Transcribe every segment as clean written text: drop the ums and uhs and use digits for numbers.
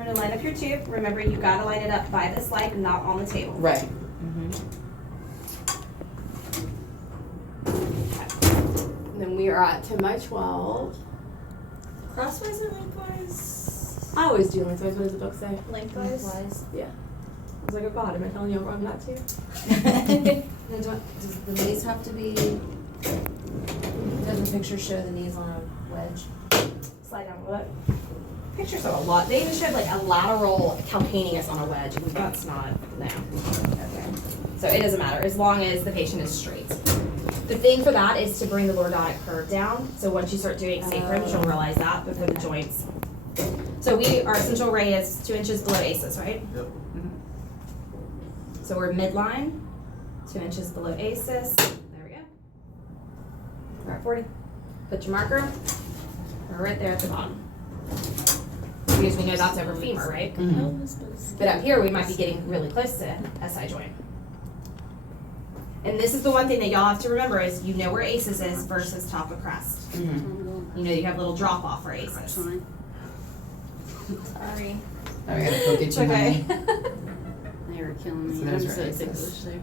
I'm gonna line up your tube. Remember, you gotta line it up by this leg, not on the table. Right. And then we are at 10 by 12. Crosswise or lengthwise? I always do lengthwise. What does the book say? Lengthwise. Yeah. I was like, oh God, am I telling you I'm wrong not to? Then does the knees have to be, does the picture show the knees on a wedge? Slide down a little bit. Pictures of a lot. They even showed like a lateral calcaneus on a wedge. That's not, no. Okay. So it doesn't matter as long as the patient is straight. The thing for that is to bring the lordotic curve down. So once you start doing sacrum, you'll realize that before the joints. So our central ray is 2 inches below ACES, right? Yep. So we're midline, 2 inches below ACES. There we go. We're at 40. Put your marker. We're right there at the bottom. Because we know that's over femur, right? But up here, we might be getting really close to SI joint. And this is the one thing that y'all have to remember is you know where ACES is versus top of crest. You know you have a little drop off for ACES. Sorry. Oh, we gotta go get you Okay. They were killing So me. those I'm are so ACES. English there.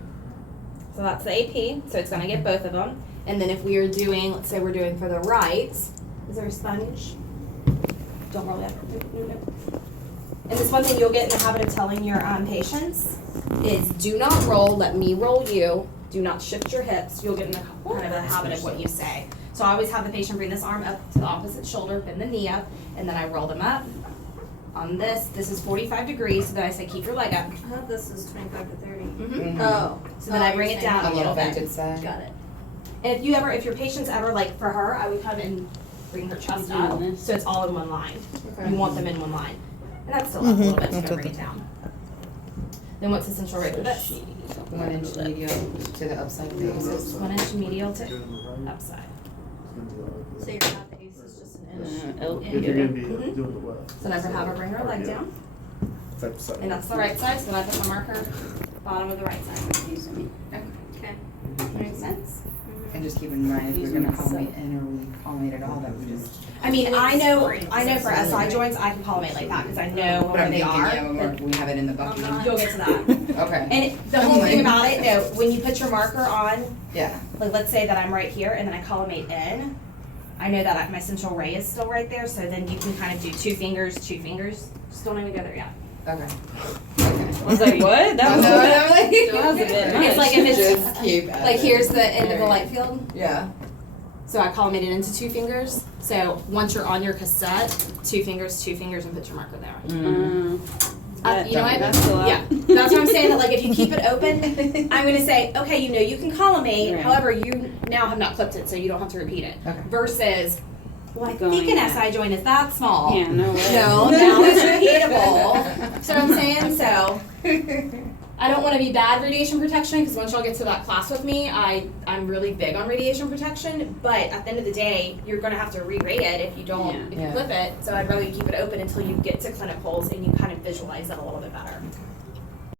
So that's the AP, so it's gonna get both of them. And then if we are doing, let's say we're doing for the right, is there a sponge? Don't roll that. No. And this one thing you'll get in the habit of telling your patients is do not roll, let me roll you. Do not shift your hips. You'll get in the kind of a habit of what you say. So I always have the patient bring this arm up to the opposite shoulder, bend the knee up, and then I roll them up. On this is 45 degrees, so then I say keep your leg up. This is 25 to 30. Mm-hmm. Oh. So then I bring it down a a little little bit. vented side. Got it. And if your patient's ever, like for her, I would come and bring her chest You're up, doing this? so it's all in one line. Okay. You want them in one line. And that's still up a little bit, so bring it down. Then what's the central rate for this? 1 inch medial to the upside of the ACES. 1 inch medial to Doing the right. upside. So you're not the ace, it's just an inch. If you're gonna be Mhm. doing the left. So never have her bring her leg down. Type of side. And that's the right side, so then I put my marker bottom of the right side. Okay. Makes sense? And just keep in mind, if we're gonna collimate in or we collimate at all, that we just. I mean, I know for SI joints, I can collimate like that, because I know But where I'm they thinking, are. yeah, when we have it in the bucket. You'll get to that. Okay. And the whole thing about it, no, when you put your marker on, Yeah. like let's say that I'm right here and then I collimate in, I know that my central ray is still right there, so then you can kind of do 2 fingers, 2 fingers. Just don't even go there yet. Okay. Okay. I was like, what? That was That was a bit much. It's like if it's, Just keep at like it. here's the end of the light field. Yeah. So I collimate it into 2 fingers. So once you're on your cassette, 2 fingers, and put your marker there. You know what? That's a lot. Yeah, that's what I'm saying. That like if you keep it open, I'm gonna say, okay, you know you can collimate. Right. However, you now have not clipped it, so you don't have to repeat it. Okay. Versus, well, I Going think an back. SI joint is that small. Yeah, no way. No, now it's repeatable. So I'm saying so. I don't want to be bad radiation protection because once y'all get to that class with me, I'm really big on radiation protection. But at the end of the day, you're going to have to re-rate it if you don't if you Yeah. clip it. So I'd rather you keep it open until you get to clinic holes and you kind of visualize that a little bit better.